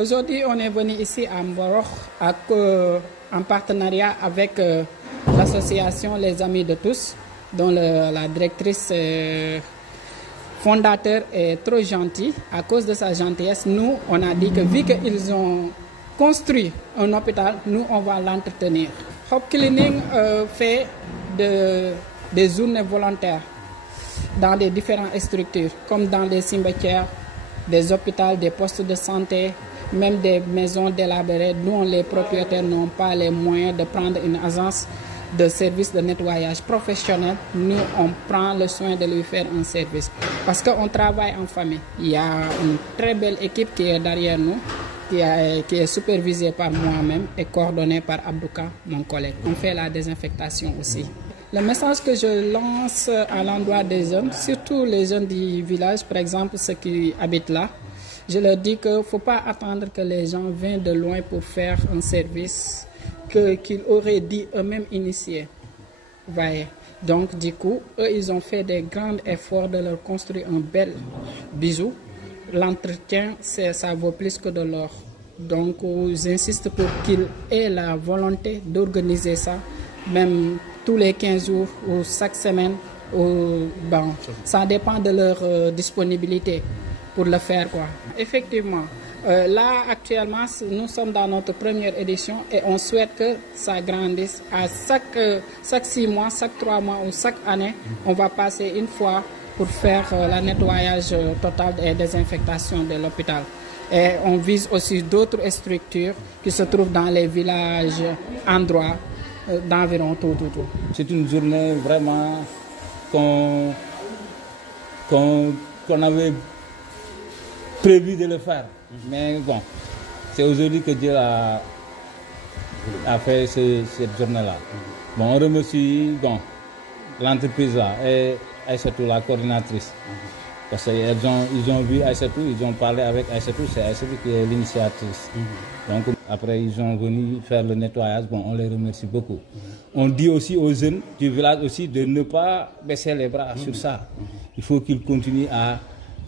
Aujourd'hui, on est venu ici à Mboro en partenariat avec l'association Les Amis de tous, dont la directrice fondateur est trop gentille. À cause de sa gentillesse, nous, on a dit que vu qu'ils ont construit un hôpital, nous, on va l'entretenir. Hope Cleaning fait des journées volontaires dans des différentes structures, comme dans des cimetières, des hôpitaux, des postes de santé, même des maisons délabrées dont les propriétaires n'ont pas les moyens de prendre une agence de service de nettoyage professionnel. Nous, on prend le soin de lui faire un service. Parce qu'on travaille en famille. Il y a une très belle équipe qui est derrière nous, qui est supervisée par moi-même et coordonnée par Abdouka, mon collègue. On fait la désinfectation aussi. Le message que je lance à l'endroit des jeunes, surtout les jeunes du village, par exemple ceux qui habitent là, je leur dis qu'il ne faut pas attendre que les gens viennent de loin pour faire un service qu'ils auraient dû eux-mêmes initier. Voyez. Donc du coup, eux, ils ont fait des grands efforts de leur construire un bel bijou. L'entretien, ça vaut plus que de l'or. Donc j'insiste pour qu'ils aient la volonté d'organiser ça, même tous les 15 jours ou chaque semaine. Bon, ça dépend de leur disponibilité pour le faire, quoi. Effectivement, là actuellement, nous sommes dans notre première édition et on souhaite que ça grandisse. À chaque 6 mois, chaque 3 mois ou chaque année, on va passer une fois pour faire le nettoyage total et désinfectation de l'hôpital. Et on vise aussi d'autres structures qui se trouvent dans les villages endroits d'environ tout. C'est une journée vraiment qu'on avait prévu de le faire. Mais bon, c'est aujourd'hui que Dieu a fait cette journée-là. Bon, on remercie l'entreprise là et Aïssatou, la coordinatrice. Parce qu'ils ont vu Aïssatou, ils ont parlé avec Aïssatou, c'est Aïssatou qui est l'initiatrice. Donc après, ils sont venus faire le nettoyage. Bon, on les remercie beaucoup. On dit aussi aux jeunes du village aussi de ne pas baisser les bras sur ça. Il faut qu'ils continuent à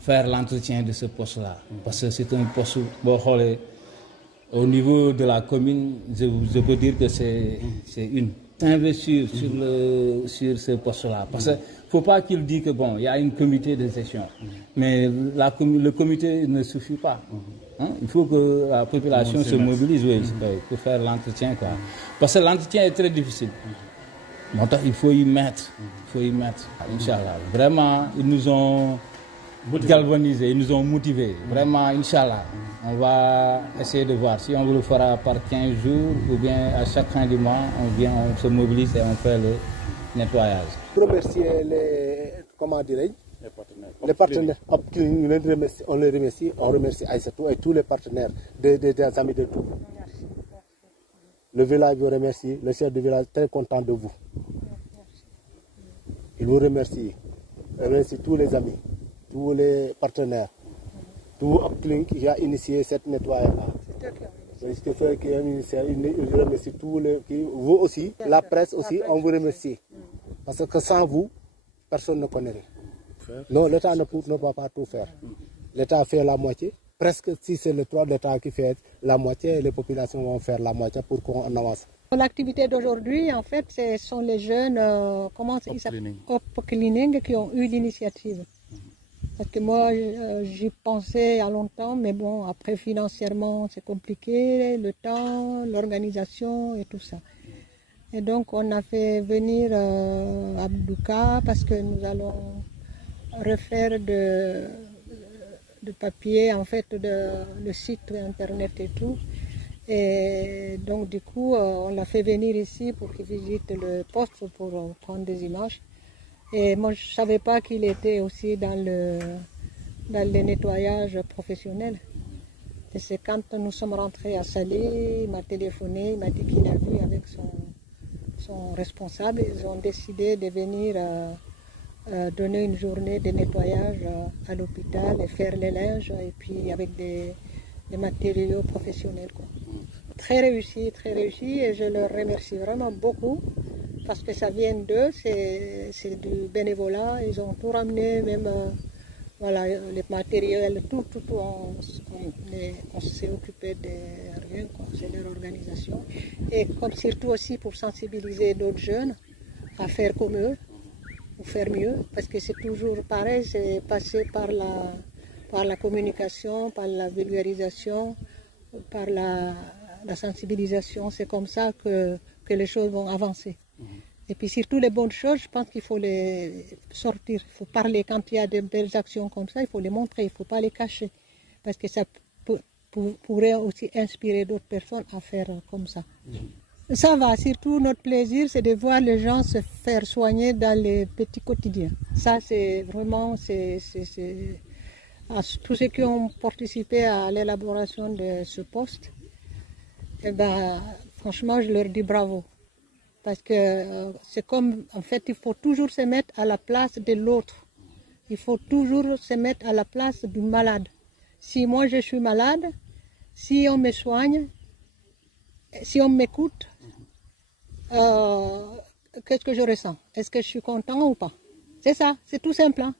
faire l'entretien de ce poste-là. Parce que c'est un poste, au niveau de la commune, je peux dire que c'est une. Investir sur ce poste-là. Parce qu'il ne faut pas qu'il dise que bon, il y a un comité de gestion. Mais le comité ne suffit pas. Hein? Il faut que la population se mobilise pour faire l'entretien. Parce que l'entretien est très difficile. Donc il faut y mettre. Inch'Allah. Vraiment, ils nous ont galvanisés, ils nous ont motivés. Vraiment, Inch'Allah. On va essayer de voir si on le fera par 15 jours ou bien à chaque fin du mois, on se mobilise et on fait le nettoyage. Remercier les partenaires. On les remercie. On remercie Aïssatou et tous les partenaires des Amis de tout. Le village vous remercie. Le chef du village est très content de vous. Il vous remercie. Il remercie tous les amis, tous les partenaires. Tout Upclink qui a initié cette nettoyage-là. Je remercie tous les... Vous aussi, la presse aussi, on vous remercie. Parce que sans vous, personne ne connaît rien. Non, l'État ne peut pas tout faire. L'État fait la moitié. Presque, si c'est le 3 de l'État qui fait la moitié, les populations vont faire la moitié pour qu'on avance. L'activité d'aujourd'hui, en fait, ce sont les jeunes Hope Cleaning qui ont eu l'initiative. Parce que moi, j'y pensais il y a longtemps, mais bon, après financièrement, c'est compliqué, le temps, l'organisation et tout ça. Et donc, on a fait venir Abdouka parce que nous allons refaire de papier, en fait, le site internet et tout. Et donc, du coup, on l'a fait venir ici pour qu'il visite le poste pour prendre des images. Et moi, je ne savais pas qu'il était aussi dans le nettoyage professionnel. Et c'est quand nous sommes rentrés à Salé, il m'a téléphoné, il m'a dit qu'il a vu avec son responsable. Ils ont décidé de venir donner une journée de nettoyage à l'hôpital et faire les linges, et puis avec des matériaux professionnels, quoi. Très réussi, et je leur remercie vraiment beaucoup. Parce que ça vient d'eux, c'est du bénévolat, ils ont tout ramené, même voilà, les matériels, tout, on s'est occupé de rien, c'est leur organisation. Et comme surtout aussi pour sensibiliser d'autres jeunes à faire comme eux, ou faire mieux, parce que c'est toujours pareil, c'est passé par la communication, par la vulgarisation, par la sensibilisation. C'est comme ça que les choses vont avancer. Et puis surtout les bonnes choses, je pense qu'il faut les sortir. Il faut parler quand il y a de belles actions comme ça, il faut les montrer, il ne faut pas les cacher. Parce que ça pourrait aussi inspirer d'autres personnes à faire comme ça. Ça va, surtout notre plaisir, c'est de voir les gens se faire soigner dans les petits quotidiens. Ça, c'est vraiment, tous ceux qui ont participé à l'élaboration de ce poste, eh ben, franchement, je leur dis bravo. Parce que c'est comme, en fait, il faut toujours se mettre à la place de l'autre. Il faut toujours se mettre à la place du malade. Si moi je suis malade, si on me soigne, si on m'écoute, qu'est-ce que je ressens? Est-ce que je suis content ou pas? C'est ça, c'est tout simple. Hein?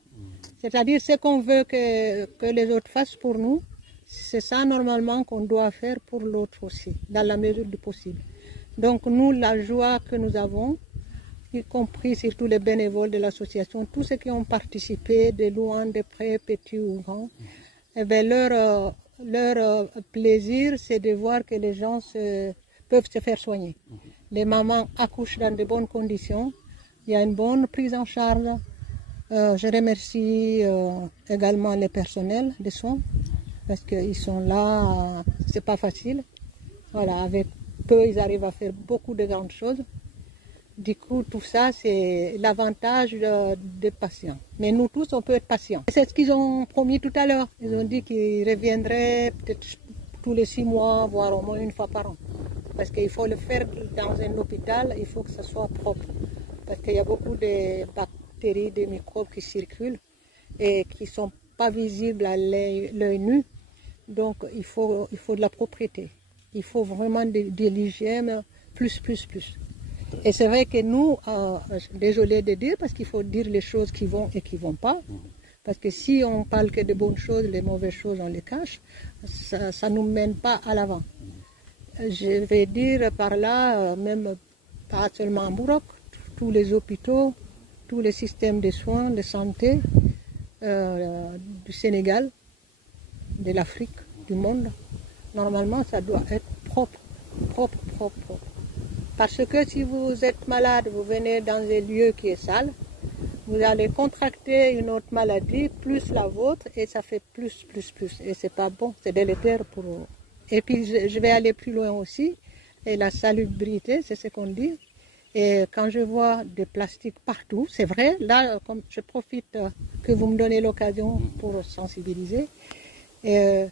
C'est-à-dire ce qu'on veut que les autres fassent pour nous, c'est ça normalement qu'on doit faire pour l'autre aussi, dans la mesure du possible. Donc nous, la joie que nous avons, y compris surtout les bénévoles de l'association, tous ceux qui ont participé, de loin, de près, petits ou grands, eh bien, leur plaisir, c'est de voir que les gens peuvent se faire soigner. Les mamans accouchent dans de bonnes conditions, il y a une bonne prise en charge. Je remercie également les personnels de soins, parce qu'ils sont là, c'est pas facile. Voilà, avec peu, ils arrivent à faire beaucoup de grandes choses. Du coup, tout ça, c'est l'avantage des patients. Mais nous tous, on peut être patients. C'est ce qu'ils ont promis tout à l'heure. Ils ont dit qu'ils reviendraient peut-être tous les 6 mois, voire au moins une fois par an. Parce qu'il faut le faire dans un hôpital, il faut que ça soit propre. Parce qu'il y a beaucoup de bactéries, de microbes qui circulent et qui ne sont pas visibles à l'œil nu. Donc, il faut de la propreté. Il faut vraiment de l'hygiène plus. Et c'est vrai que nous, désolé de dire, parce qu'il faut dire les choses qui vont et qui ne vont pas. Parce que si on parle que de bonnes choses, les mauvaises choses, on les cache, ça ne nous mène pas à l'avant. Je vais dire par là, même pas seulement en Bourok, tous les hôpitaux, tous les systèmes de soins, de santé du Sénégal, de l'Afrique, du monde, normalement ça doit être propre. Parce que si vous êtes malade, vous venez dans un lieu qui est sale, vous allez contracter une autre maladie, plus la vôtre, et ça fait plus. Et c'est pas bon, c'est délétère pour vous. Et puis je vais aller plus loin aussi, et la salubrité, c'est ce qu'on dit. Et quand je vois des plastiques partout, c'est vrai, là, comme je profite que vous me donnez l'occasion pour sensibiliser, le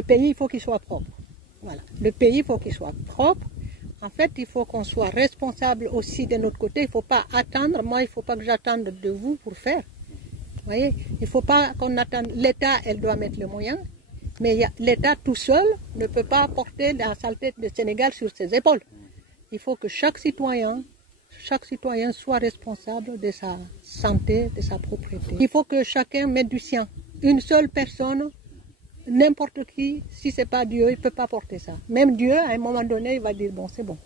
pays, il faut qu'il soit propre. Voilà. Le pays, il faut qu'il soit propre. En fait, il faut qu'on soit responsable aussi de notre côté. Il ne faut pas attendre. Moi, il ne faut pas que j'attende de vous pour faire. Vous voyez, il ne faut pas qu'on attende. L'État, elle doit mettre les moyens. Mais l'État tout seul ne peut pas porter la saleté du Sénégal sur ses épaules. Il faut que chaque citoyen soit responsable de sa santé, de sa propriété. Il faut que chacun mette du sien. Une seule personne, n'importe qui, si ce n'est pas Dieu, il ne peut pas porter ça. Même Dieu, à un moment donné, il va dire, bon, c'est bon.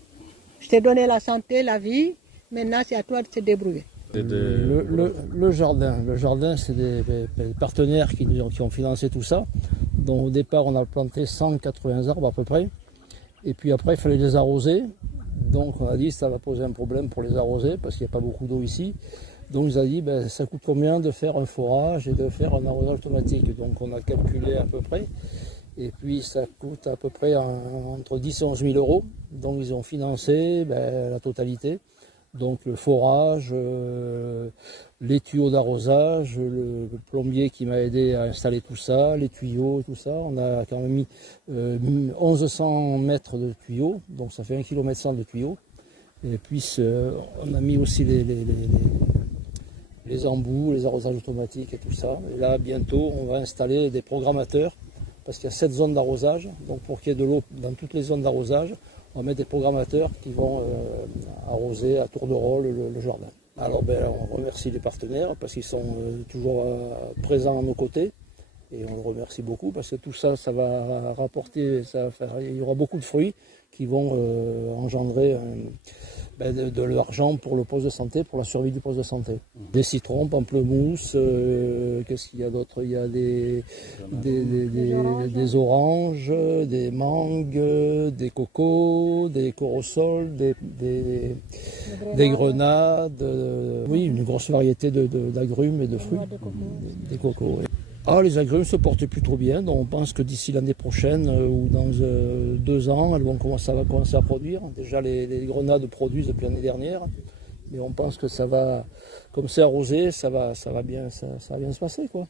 Je t'ai donné la santé, la vie, maintenant c'est à toi de te débrouiller. Le jardin, c'est des partenaires qui ont financé tout ça. Donc au départ, on a planté 180 arbres à peu près. Et puis après, il fallait les arroser. Donc on a dit, ça va poser un problème pour les arroser, parce qu'il n'y a pas beaucoup d'eau ici. Donc ils ont dit, ça coûte combien de faire un forage et de faire un arrosage automatique. Donc on a calculé à peu près. Et puis ça coûte à peu près entre 10 et 11 000 euros. Donc ils ont financé la totalité. Donc le forage, les tuyaux d'arrosage, le plombier qui m'a aidé à installer tout ça, les tuyaux et tout ça. On a quand même mis 1100 mètres de tuyaux, donc ça fait 1,1 km de tuyaux. Et puis on a mis aussi les embouts, les arrosages automatiques et tout ça. Et là bientôt on va installer des programmateurs, parce qu'il y a 7 zones d'arrosage. Donc pour qu'il y ait de l'eau dans toutes les zones d'arrosage, on va mettre des programmateurs qui vont arroser à tour de rôle le jardin. Alors on remercie les partenaires parce qu'ils sont toujours présents à nos côtés. Et on le remercie beaucoup parce que tout ça, ça va rapporter, il y aura beaucoup de fruits qui vont engendrer de l'argent pour le poste de santé, pour la survie du poste de santé. Des citrons, pamplemousses, qu'est-ce qu'il y a d'autre? Il y a des oranges, des mangues, des cocos, des corosols, des grenades, oui, une grosse variété d'agrumes et de fruits, des cocos. Oui. Ah, les agrumes se portent plutôt bien, donc on pense que d'ici l'année prochaine ou dans 2 ans, ça va commencer à produire. Déjà, les grenades produisent depuis l'année dernière, mais on pense que ça va, comme c'est arrosé, ça va bien se passer, quoi.